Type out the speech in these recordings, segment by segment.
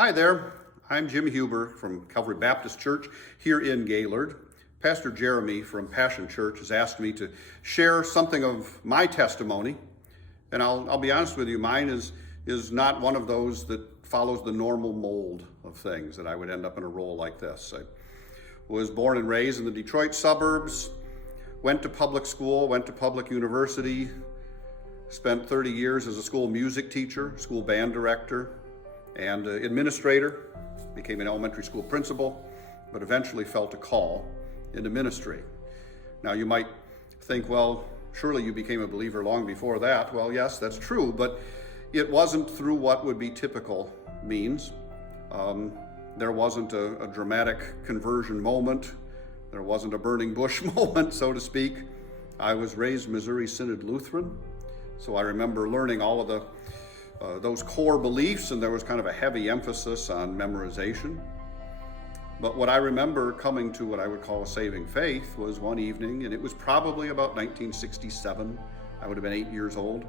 Hi there, I'm Jim Huber from Calvary Baptist Church here in Gaylord. Pastor Jeremy from Passion Church has asked me to share something of my testimony, and I'll be honest with you, mine is not one of those that follows the normal mold of things, that I would end up in a role like this. I was born and raised in the Detroit suburbs, went to public school, went to public university, spent 30 years as a school music teacher, school band director, and administrator, became an elementary school principal, but eventually felt a call into ministry. Now you might think, well, surely you became a believer long before that. Well, yes, that's true, but it wasn't through what would be typical means. There wasn't a dramatic conversion moment. There wasn't a burning bush moment, so to speak. I was raised Missouri Synod Lutheran, so I remember learning all of those core beliefs, and there was kind of a heavy emphasis on memorization. But what I remember coming to what I would call a saving faith was one evening, and it was probably about 1967. I would have been 8 years old.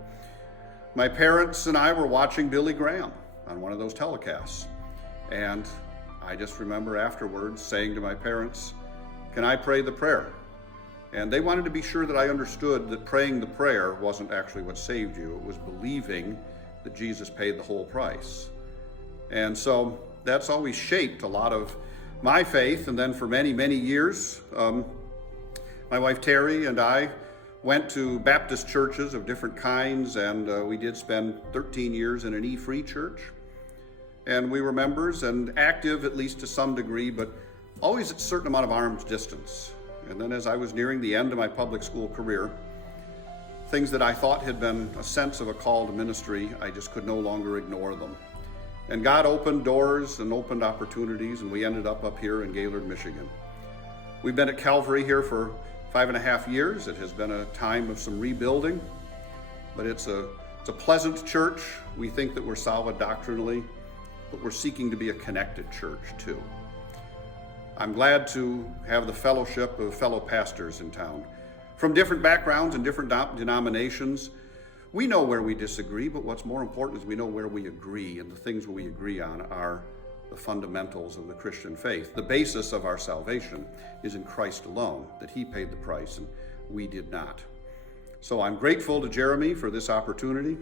My parents and I were watching Billy Graham on one of those telecasts. And I just remember afterwards saying to my parents, "Can I pray the prayer?" And they wanted to be sure that I understood that praying the prayer wasn't actually what saved you. It was believing that Jesus paid the whole price. And so that's always shaped a lot of my faith. And then for many, many years, my wife Terry and I went to Baptist churches of different kinds, and we did spend 13 years in an E-Free church. And we were members and active, at least to some degree, but always at a certain amount of arm's distance. And then as I was nearing the end of my public school career, things that I thought had been a sense of a call to ministry, I just could no longer ignore them. And God opened doors and opened opportunities, and we ended up here in Gaylord, Michigan. We've been at Calvary here for 5.5 years. It has been a time of some rebuilding, but it's a pleasant church. We think that we're solid doctrinally, but we're seeking to be a connected church too. I'm glad to have the fellowship of fellow pastors in town from different backgrounds and different denominations. We know where we disagree, but what's more important is we know where we agree, and the things we agree on are the fundamentals of the Christian faith. The basis of our salvation is in Christ alone, that He paid the price and we did not. So I'm grateful to Jeremy for this opportunity,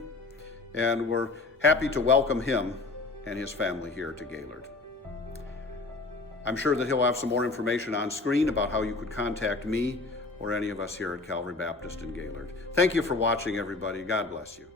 and we're happy to welcome him and his family here to Gaylord. I'm sure that he'll have some more information on screen about how you could contact me or any of us here at Calvary Baptist in Gaylord. Thank you for watching, everybody. God bless you.